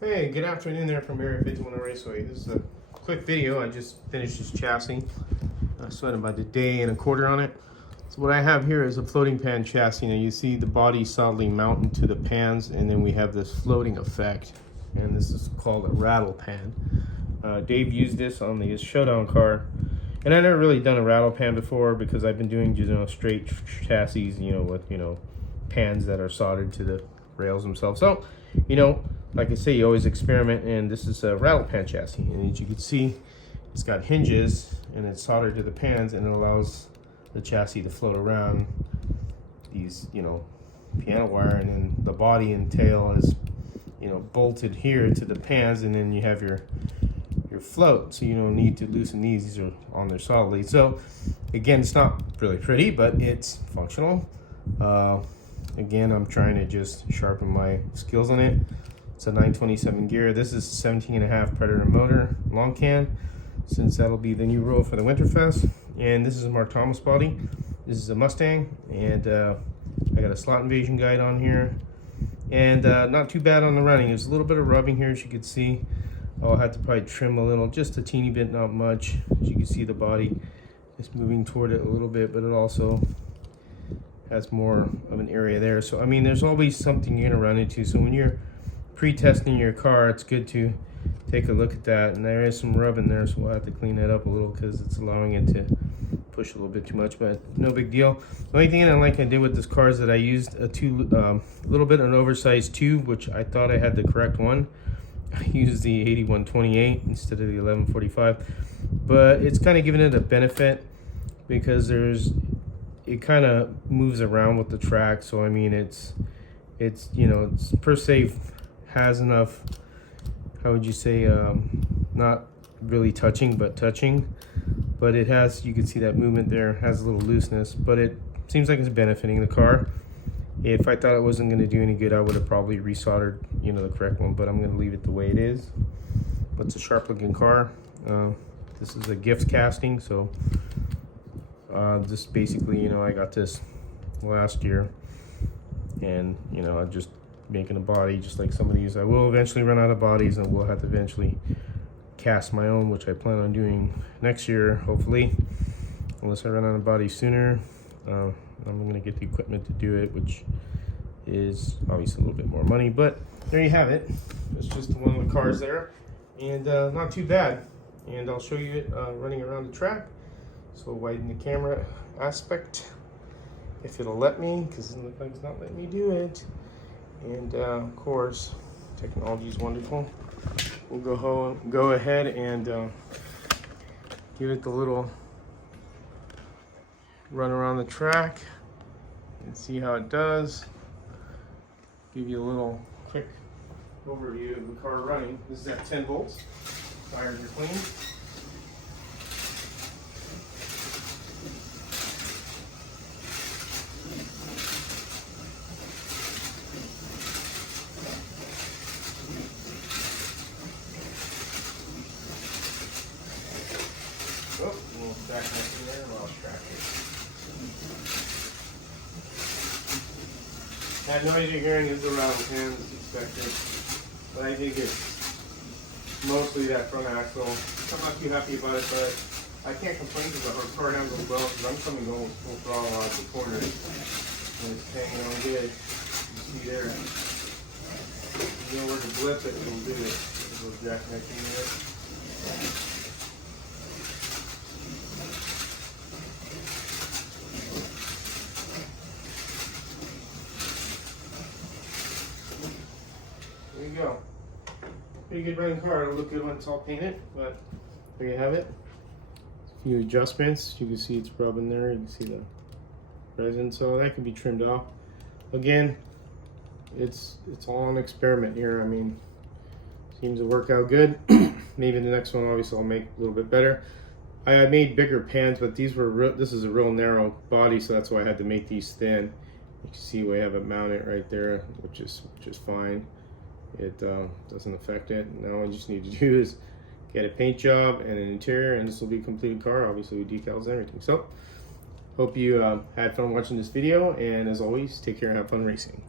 Hey, good afternoon there from Area 51 Raceway. This is a quick video. I just finished this chassis. I spent about a day and a quarter on it. So what I have here is a floating pan chassis. Now you see the body solidly mounted to the pans, and then we have this floating effect. And this is called a rattle pan. Dave used this on his showdown car. And I've never really done a rattle pan before because I've been doing straight chassis, with pans that are soldered to the rails themselves. So, like I say, you always experiment, and this is a rattle pan chassis. And as you can see, it's got hinges and it's soldered to the pans, and it allows the chassis to float around these, piano wire, and then the body and tail is, bolted here to the pans, and then you have your float, so you don't need to loosen these are on there solidly. So again, it's not really pretty, but it's functional. Again, I'm trying to just sharpen my skills on it. It's a 927 gear. This is 17.5 Predator motor, long can, since that'll be the new rule for the Winterfest. And this is a Mark Thomas body. This is a Mustang, and I got a slot invasion guide on here, and not too bad on the running. There's a little bit of rubbing here, as you can see. I'll have to probably trim a little, just a teeny bit, not much. As you can see, the body is moving toward it a little bit, but it also has more of an area there. So I mean, there's always something you're gonna run into. So when you're pre-testing your car, it's good to take a look at that. And there is some rub in there, so we'll have to clean that up a little because it's allowing it to push a little bit too much, but no big deal. The only thing I did with this car is that I used a little bit of an oversized tube, which I thought I had the correct one. I used the 8128 instead of the 1145, but it's kind of giving it a benefit because it kind of moves around with the track. So I mean, it's per se has enough, how would you say, not really touching, but touching, but it has, you can see that movement there, has a little looseness, but it seems like it's benefiting the car. If I thought it wasn't going to do any good, I would have probably resoldered, the correct one, but I'm going to leave it the way it is. But it's a sharp looking car. This is a gift casting, so this basically, I got this last year, and I'm just making a body just like some of these. I will eventually run out of bodies, and we'll have to eventually cast my own, which I plan on doing next year, hopefully, unless I run out of bodies sooner. I'm gonna get the equipment to do it, which is obviously a little bit more money, but there you have it. It's just one of the cars there, and not too bad. And I'll show you it running around the track. So we'll widen the camera aspect if it'll let me, because it looks like it's not letting me do it. And of course, technology is wonderful. We'll go ahead and give it the little run around the track and see how it does. Give you a little quick overview of the car running. This is at 10 volts. Tires are clean. Oh, a little back next in there, lost track here. That noise you're hearing is the rattle pan, as expected, but I think it's mostly that front axle. I'm not too happy about it, but I can't complain because the car handles well, because I'm coming going full throttle out of the corner, and it's hanging on good. You see there, you know where to blip it, it'll do it. There's a little jackknifing there. There you go. Pretty good running car. It'll look good when it's all painted, but there you have it. A few adjustments. You can see it's rubbing there. You can see the resin, so that can be trimmed off. Again, it's all an experiment here. I mean, seems to work out good. Maybe the next one, obviously, I'll make a little bit better. I made bigger pans, but these were this is a real narrow body, so that's why I had to make these thin. You can see we have it mounted right there, which is fine. It doesn't affect it. Now all I just need to do is get a paint job and an interior, and this will be a completed car, obviously with decals and everything. So hope you had fun watching this video, and as always, take care and have fun racing.